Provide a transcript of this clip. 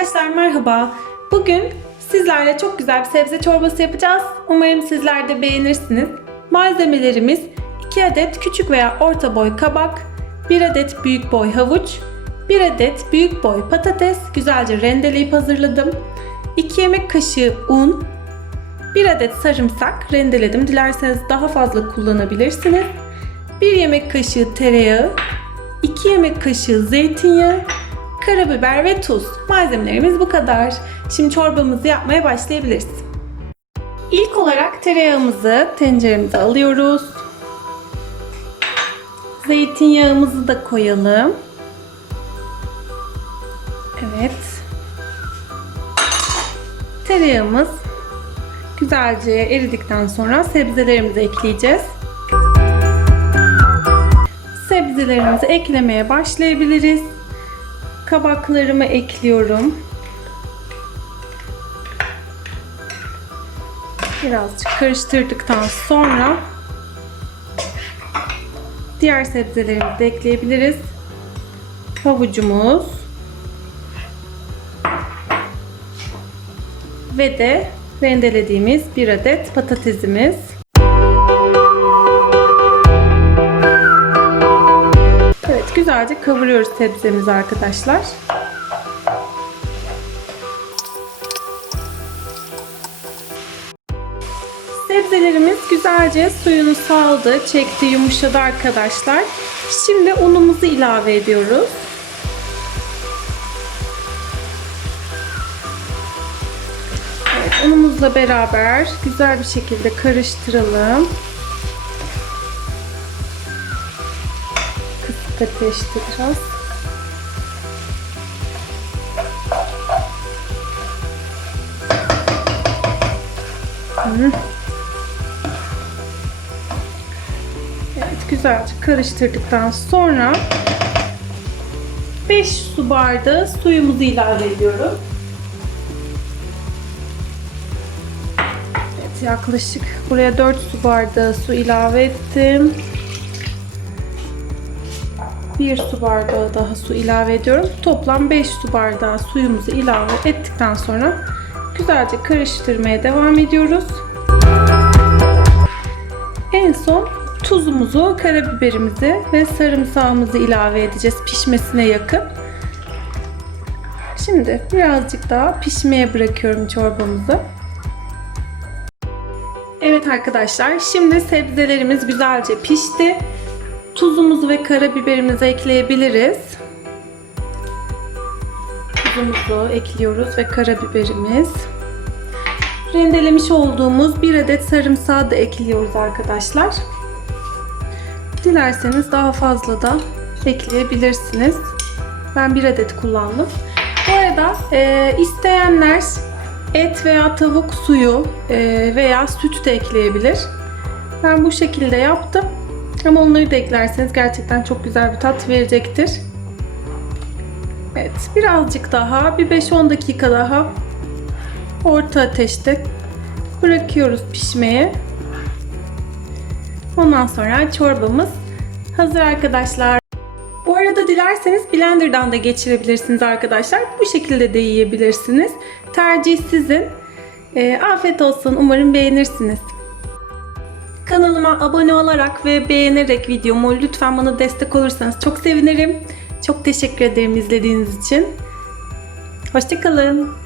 Arkadaşlar merhaba. Bugün sizlerle çok güzel bir sebze çorbası yapacağız. Umarım sizler de beğenirsiniz. Malzemelerimiz 2 adet küçük veya orta boy kabak, 1 adet büyük boy havuç, 1 adet büyük boy patates güzelce rendeleyip hazırladım. 2 yemek kaşığı un, 1 adet sarımsak rendeledim. Dilerseniz daha fazla kullanabilirsiniz. 1 yemek kaşığı tereyağı, 2 yemek kaşığı zeytinyağı, karabiber ve tuz. Malzemelerimiz bu kadar. Şimdi çorbamızı yapmaya başlayabiliriz. İlk olarak tereyağımızı tenceremize alıyoruz. Zeytinyağımızı da koyalım. Evet. Tereyağımız güzelce eridikten sonra sebzelerimizi ekleyeceğiz. Sebzelerimizi eklemeye başlayabiliriz. Kabaklarımı ekliyorum. Birazcık karıştırdıktan sonra diğer sebzelerimizi de ekleyebiliriz. Havucumuz ve de rendelediğimiz bir adet patatesimiz. Güzelce kavuruyoruz sebzemizi arkadaşlar. Sebzelerimiz güzelce suyunu saldı, çekti, yumuşadı arkadaşlar. Şimdi unumuzu ilave ediyoruz. Evet, unumuzla beraber güzel bir şekilde karıştıralım. Ateşte. Evet, güzelce karıştırdıktan sonra 5 su bardağı suyumuzu ilave ediyorum. Evet, yaklaşık buraya 4 su bardağı su ilave ettim. 1 su bardağı daha su ilave ediyorum. Toplam 5 su bardağı suyumuzu ilave ettikten sonra güzelce karıştırmaya devam ediyoruz. En son tuzumuzu, karabiberimizi ve sarımsağımızı ilave edeceğiz pişmesine yakın. Şimdi birazcık daha pişmeye bırakıyorum çorbamızı. Evet arkadaşlar, şimdi sebzelerimiz güzelce pişti. Tuzumuzu ve karabiberimizi ekleyebiliriz. Tuzumuzu ekliyoruz ve karabiberimiz. Rendelemiş olduğumuz bir adet sarımsağı da ekliyoruz arkadaşlar. Dilerseniz daha fazla da ekleyebilirsiniz. Ben bir adet kullandım. Bu arada e, isteyenler et veya tavuk suyu e, veya süt de ekleyebilir. Ben bu şekilde yaptım. Ama onları da eklerseniz gerçekten çok güzel bir tat verecektir. Evet, birazcık daha, bir 5-10 dakika daha orta ateşte bırakıyoruz pişmeye. Ondan sonra çorbamız hazır arkadaşlar. Bu arada dilerseniz blenderdan da geçirebilirsiniz arkadaşlar. Bu şekilde de yiyebilirsiniz. Tercih sizin. E, afiyet olsun. Umarım beğenirsiniz. Kanalıma abone olarak ve beğenerek videomu lütfen bana destek olursanız çok sevinirim. Çok teşekkür ederim izlediğiniz için. Hoşçakalın.